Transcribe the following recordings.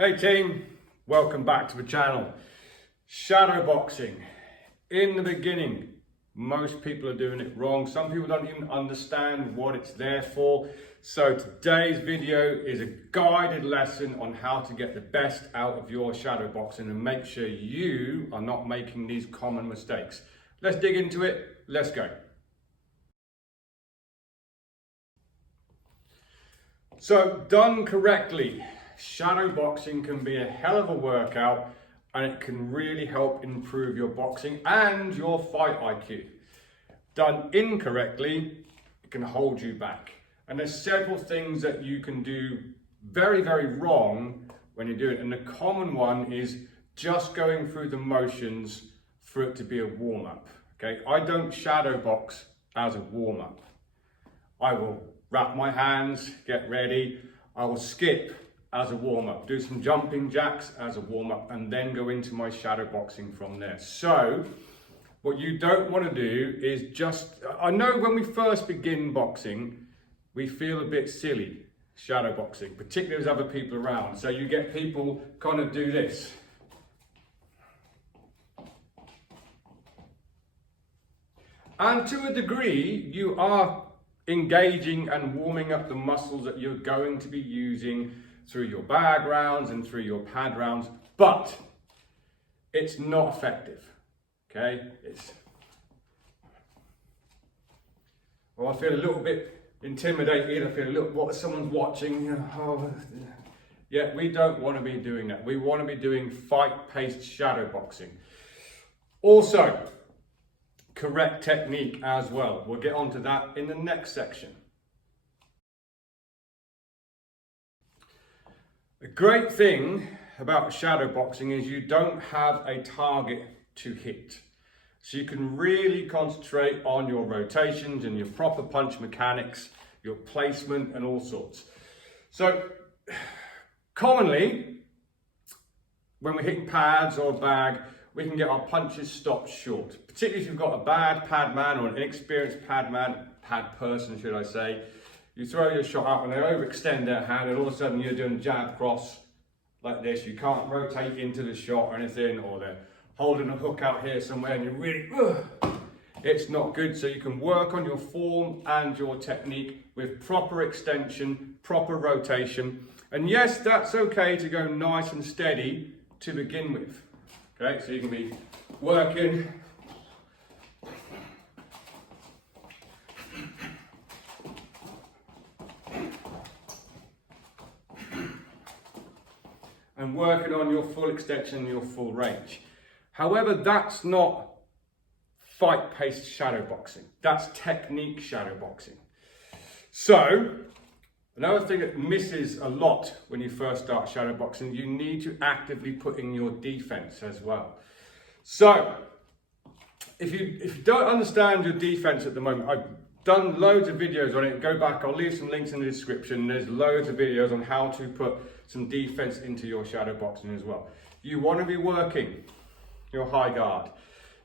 Hey team, welcome back to the channel. Shadow boxing. In the beginning, most people are doing it wrong. Some people don't even understand what it's there for. So today's video is a guided lesson on how to get the best out of your shadow boxing and make sure you are not making these common mistakes. Let's dig into it. Let's go. So done correctly, shadow boxing can be a hell of a workout and it can really help improve your boxing and your fight IQ. Done incorrectly, it can hold you back. And there's several things that you can do very, very wrong when you do it. And the common one is just going through the motions for it to be a warm-up. Okay, I don't shadow box as a warm-up. I will wrap my hands, get ready. I will skip as a warm-up, do some jumping jacks as a warm-up, and then go into my shadow boxing from there. So what you don't want to do is I know when we first begin boxing, we feel a bit silly shadow boxing, particularly with other people around. So you get people kind of do this. And to a degree, you are engaging and warming up the muscles that you're going to be using through your bag rounds and through your pad rounds, but it's not effective, okay? I feel a little bit intimidated, I feel a little, what, someone's watching, yeah, we don't want to be doing that. We want to be doing fight-paced shadow boxing. Also, correct technique as well. We'll get onto that in the next section. The great thing about shadow boxing is you don't have a target to hit. So you can really concentrate on your rotations and your proper punch mechanics, your placement and all sorts. So commonly, when we're hitting pads or a bag, we can get our punches stopped short. Particularly if you've got a bad pad man or an inexperienced pad person, should I say. You throw your shot out and they overextend their hand and all of a sudden you're doing jab cross like this. You can't rotate into the shot or anything, or they're holding a hook out here somewhere and you're really, it's not good. So you can work on your form and your technique with proper extension, proper rotation. And yes, that's okay to go nice and steady to begin with. Okay, so you can be working. And working on your full extension and your full range. However, that's not fight-paced shadow boxing. That's technique shadow boxing. So, another thing that misses a lot when you first start shadow boxing, you need to actively put in your defense as well. So, if you don't understand your defense at the moment, I've done loads of videos on it. Go back, I'll leave some links in the description. There's loads of videos on how to put some defense into your shadow boxing as well. You want to be working your high guard,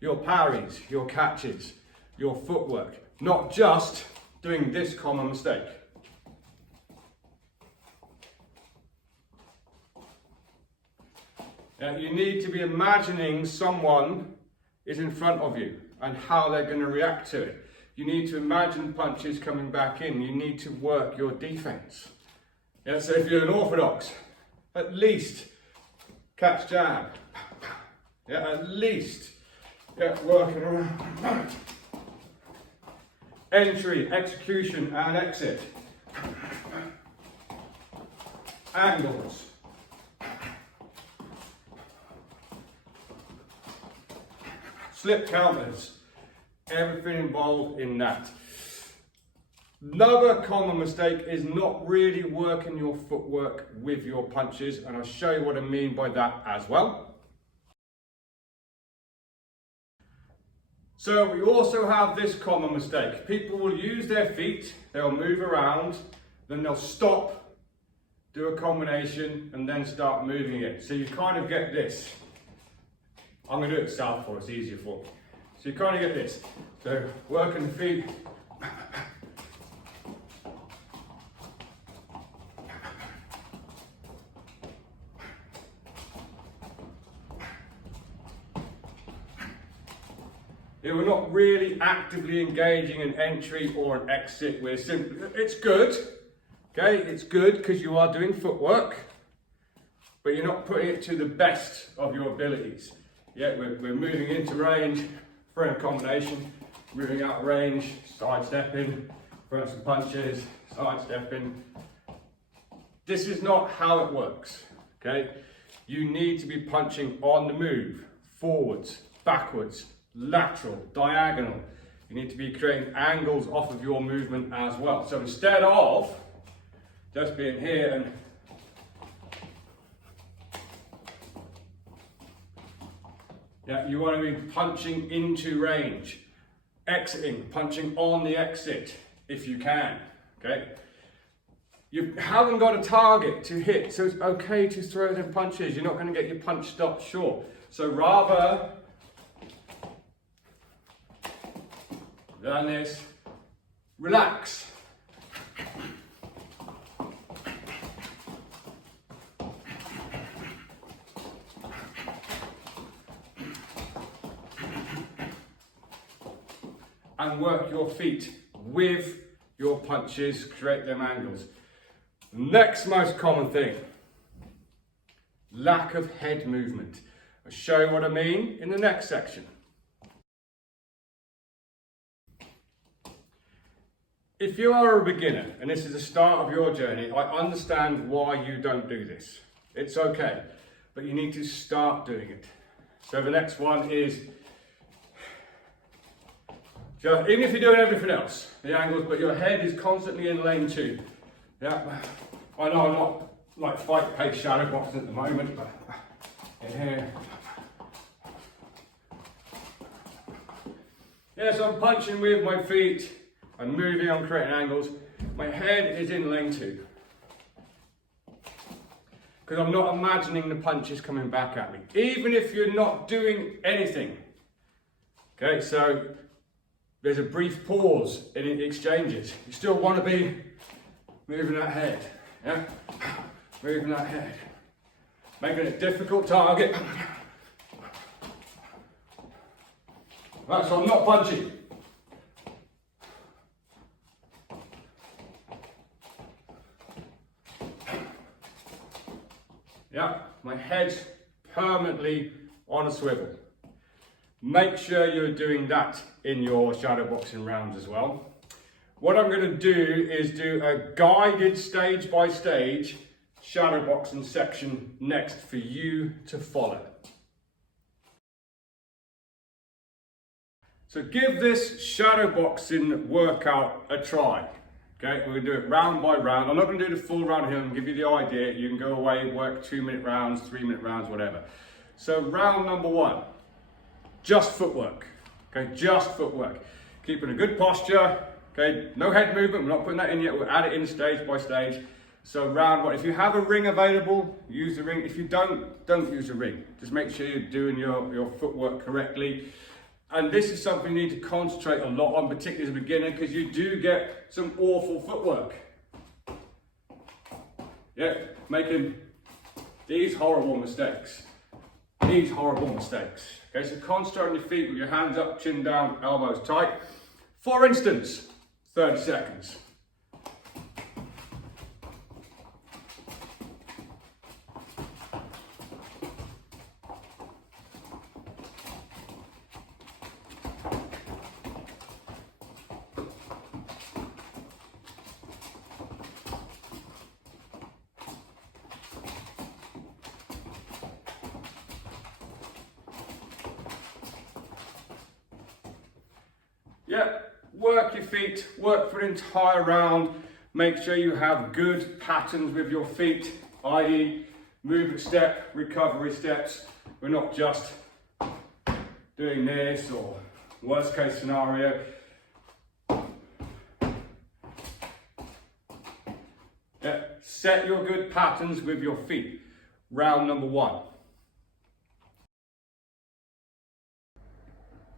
your parries, your catches, your footwork, not just doing this common mistake. Now, you need to be imagining someone is in front of you and how they're going to react to it. You need to imagine punches coming back in. You need to work your defense. Yeah, so if you're an orthodox, at least catch jab. Yeah, at least get working around. Entry, execution and exit. Angles. Slip counters. Everything involved in that. Another common mistake is not really working your footwork with your punches, and I'll show you what I mean by that as well. So we also have this common mistake. People will use their feet, they'll move around, then they'll stop, do a combination, and then start moving it. So you kind of get this. I'm going to do it southpaw, it's easier for me. So you kind of get this. So working the feet. Yeah, we're not really actively engaging an entry or an exit. We're simply, it's good, okay? It's good because you are doing footwork, but you're not putting it to the best of your abilities. Yeah, we're moving into range, throwing a combination, moving out of range, sidestepping, throwing some punches, sidestepping. This is not how it works, okay? You need to be punching on the move, forwards, backwards, lateral, diagonal. You need to be creating angles off of your movement as well. So instead of just being here and yeah, you want to be punching into range, exiting, punching on the exit if you can, okay? You haven't got a target to hit, so it's okay to throw them punches. You're not going to get your punch stopped short. So rather than this, relax. And work your feet with your punches, create them angles. Next most common thing, lack of head movement. I'll show you what I mean in the next section. If you are a beginner and this is the start of your journey, I understand why you don't do this. It's okay, but you need to start doing it. So the next one is, just, even if you're doing everything else, the angles, but your head is constantly in lane 2. Yeah, I know I'm not like fight pace shadow boxing at the moment, but in here. Yeah, so I'm punching with my feet, I'm moving, I'm creating angles. My head is in lane 2. Because I'm not imagining the punches coming back at me, even if you're not doing anything. Okay, so there's a brief pause in exchanges. You still want to be moving that head, yeah? Moving that head. Making a difficult target. Right, so I'm not punching. Yeah, my head's permanently on a swivel. Make sure you're doing that in your shadow boxing rounds as well. What I'm going to do is do a guided stage by stage shadow boxing section next for you to follow. So give this shadow boxing workout a try. Okay, we're going to do it round by round. I'm not going to do the full round here. I'm going to give you the idea. You can go away, work 2-minute rounds, 3-minute rounds, whatever. So round number 1. Just footwork, okay, just footwork. Keeping a good posture, okay, no head movement, we're not putting that in yet, we'll add it in stage by stage. So round 1, if you have a ring available, use the ring. If you don't use a ring. Just make sure you're doing your footwork correctly. And this is something you need to concentrate a lot on, particularly as a beginner, because you do get some awful footwork. Yeah, making these horrible mistakes. These horrible mistakes. Okay, so concentrate on your feet with your hands up, chin down, elbows tight. For instance, 30 seconds. Yeah, work your feet, work for an entire round. Make sure you have good patterns with your feet, i.e. movement step, recovery steps. We're not just doing this or worst case scenario. Yeah, set your good patterns with your feet. Round number 1.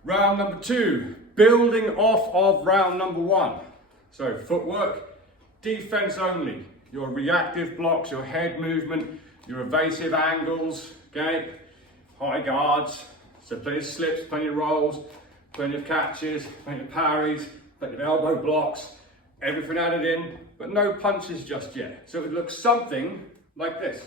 Round number 2, building off of round number 1. So footwork, defense only. Your reactive blocks, your head movement, your evasive angles, okay? High guards, so plenty of slips, plenty of rolls. plenty of catches, plenty of parries, plenty of elbow blocks, everything added in, but no punches just yet. So it looks something like this.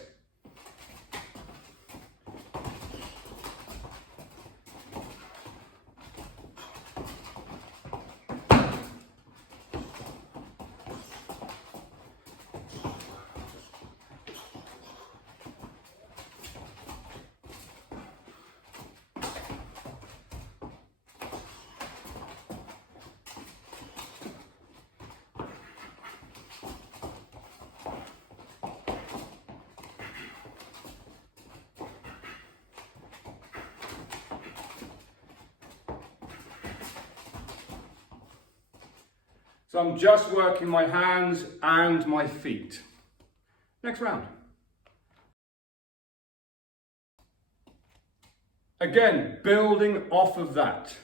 So I'm just working my hands and my feet. Next round. Again, building off of that.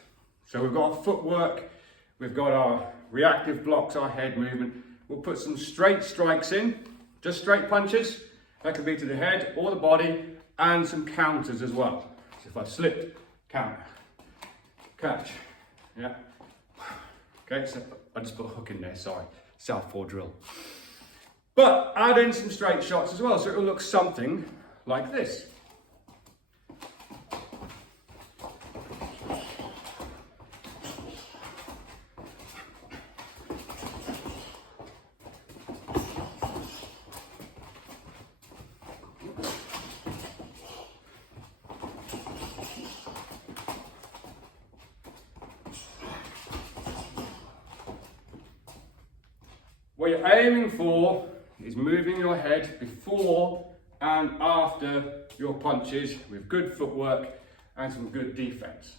So we've got our footwork, we've got our reactive blocks, our head movement. We'll put some straight strikes in, just straight punches. That could be to the head or the body, and some counters as well. So if I slipped, counter, catch, yeah. Okay, so I just put a hook in there, sorry, southpaw drill. But add in some straight shots as well, so it'll look something like this. What you're aiming for is moving your head before and after your punches with good footwork and some good defense.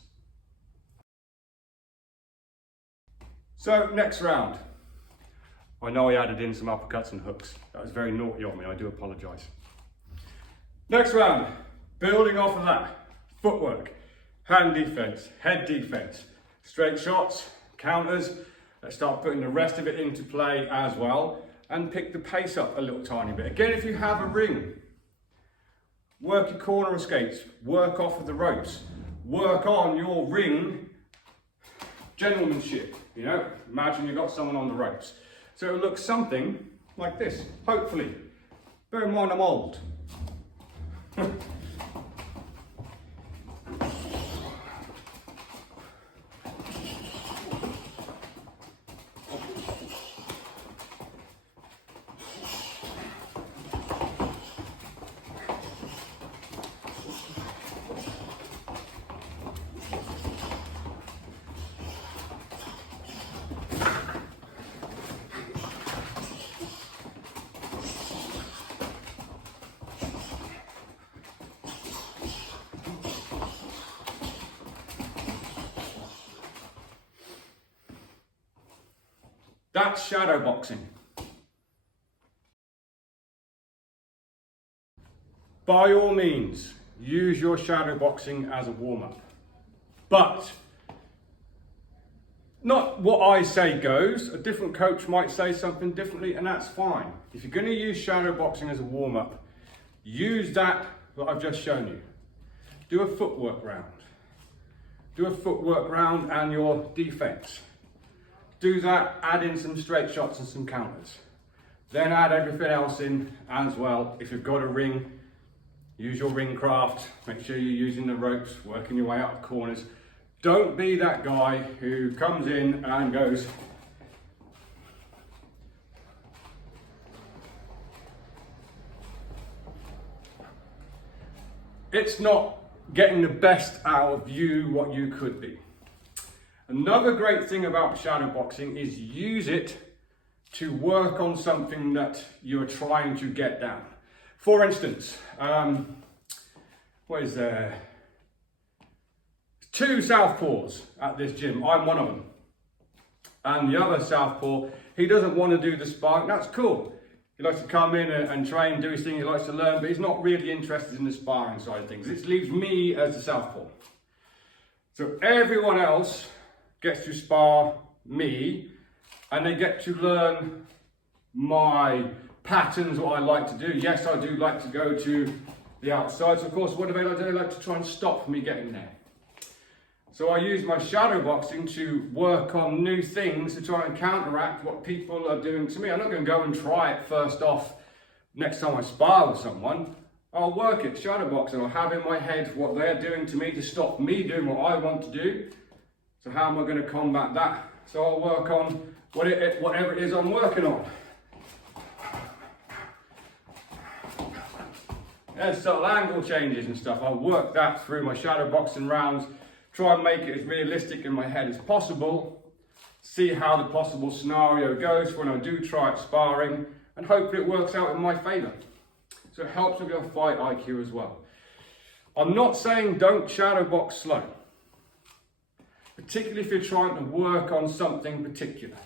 So next round. I know I added in some uppercuts and hooks. That was very naughty of me, I do apologise. Next round, building off of that. Footwork, hand defense, head defense, straight shots, counters. Let's start putting the rest of it into play as well and pick the pace up a little tiny bit. Again, if you have a ring, work your corner escapes, work off of the ropes, work on your ring gentlemanship. You know, imagine you've got someone on the ropes. So it'll look something like this, hopefully. Bear in mind I'm old. That's shadow boxing. By all means, use your shadow boxing as a warm-up. But not what I say goes. A different coach might say something differently, and that's fine. If you're going to use shadow boxing as a warm-up, use that I've just shown you. Do a footwork round. Do a footwork round and your defense. Do that, add in some straight shots and some counters. Then add everything else in as well. If you've got a ring, use your ring craft. Make sure you're using the ropes, working your way out of corners. Don't be that guy who comes in and goes, it's not getting the best out of you what you could be. Another great thing about shadow boxing is use it to work on something that you're trying to get down. For instance, what is there? Two southpaws at this gym. I'm one of them. And the other southpaw, he doesn't want to do the sparring. That's cool. He likes to come in and train, do his thing, he likes to learn, but he's not really interested in the sparring side of things. It leaves me as the southpaw. So everyone else gets to spar me, and they get to learn my patterns, what I like to do. Yes, I do like to go to the outside. So of course, what do they like to do? They like to try and stop me getting there. So I use my shadow boxing to work on new things to try and counteract what people are doing to me. I'm not going to go and try it first off next time I spar with someone. I'll work it, shadow boxing. I'll have in my head what they're doing to me to stop me doing what I want to do. So how am I going to combat that? So I'll work on whatever it is I'm working on. There's subtle angle changes and stuff. I'll work that through my shadow boxing rounds, try and make it as realistic in my head as possible, see how the possible scenario goes when I do try it sparring, and hopefully it works out in my favour. So it helps with your fight IQ as well. I'm not saying don't shadow box slow, particularly if you're trying to work on something particular.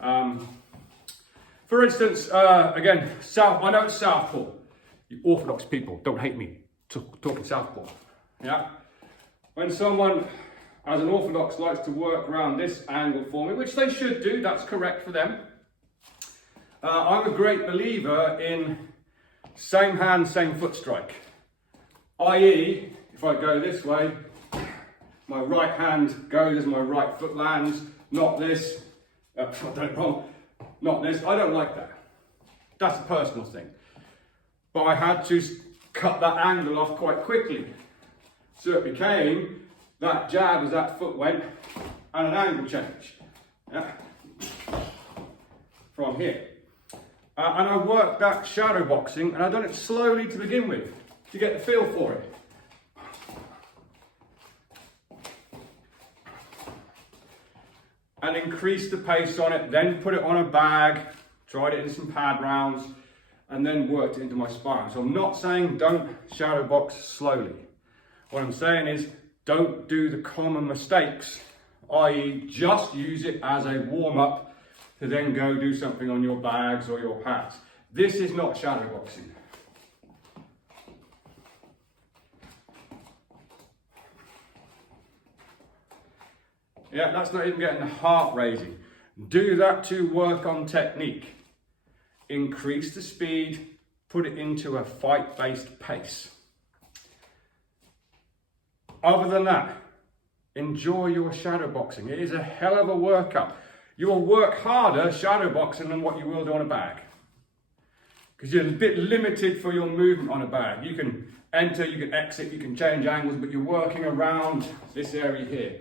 For instance, again, I know it's southpaw. You orthodox people, don't hate me talking southpaw. Yeah. When someone as an orthodox likes to work around this angle for me, which they should do, that's correct for them. I'm a great believer in same hand, same foot strike. I.e., if I go this way, my right hand goes as my right foot lands, not this. I done it wrong. Not this. I don't like that. That's a personal thing. But I had to cut that angle off quite quickly. So it became that jab as that foot went and an angle change. Yeah. From here. And I worked that shadow boxing, and I've done it slowly to begin with, to get the feel for it. And increase the pace on it, then put it on a bag, tried it in some pad rounds, and then worked it into my sparring. So I'm not saying don't shadow box slowly. What I'm saying is don't do the common mistakes, i.e. just use it as a warm-up to then go do something on your bags or your pads. This is not shadow boxing. Yeah, that's not even getting the heart raising. Do that to work on technique. Increase the speed, put it into a fight-based pace. Other than that, enjoy your shadow boxing. It is a hell of a workout. You will work harder shadow boxing than what you will do on a bag. Because you're a bit limited for your movement on a bag. You can enter, you can exit, you can change angles, but you're working around this area here.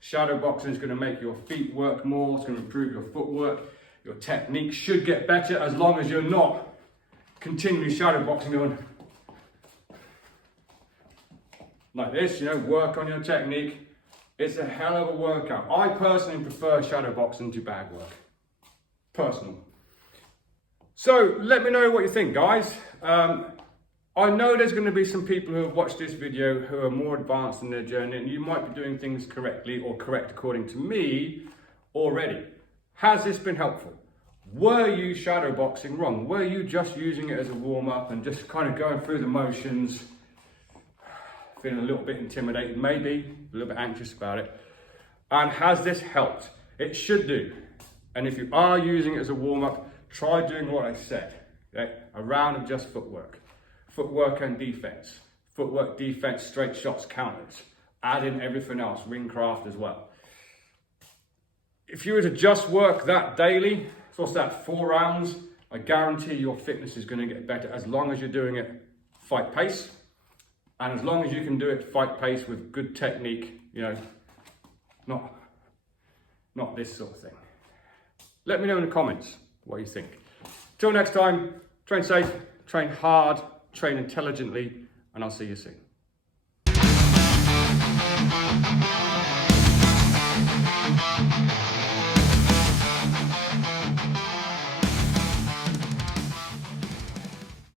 Shadow boxing is going to make your feet work more, it's going to improve your footwork. Your technique should get better as long as you're not continually shadow boxing going like this, work on your technique. It's a hell of a workout. I personally prefer shadow boxing to bag work. Personal. So let me know what you think, guys. I know there's going to be some people who have watched this video who are more advanced in their journey, and you might be doing things correctly or correct according to me already. Has this been helpful? Were you shadow boxing wrong? Were you just using it as a warm-up and just kind of going through the motions, feeling a little bit intimidated, maybe a little bit anxious about it? And has this helped? It should do. And if you are using it as a warm-up, try doing what I said. Okay? A round of just footwork. Footwork and defense. Footwork, defense, straight shots, counters. Add in everything else, ring craft as well. If you were to just work that daily, so what's that, 4 rounds, I guarantee your fitness is going to get better as long as you're doing it fight pace. And as long as you can do it fight pace with good technique, not this sort of thing. Let me know in the comments what you think. Till next time, train safe, train hard, train intelligently, and I'll see you soon.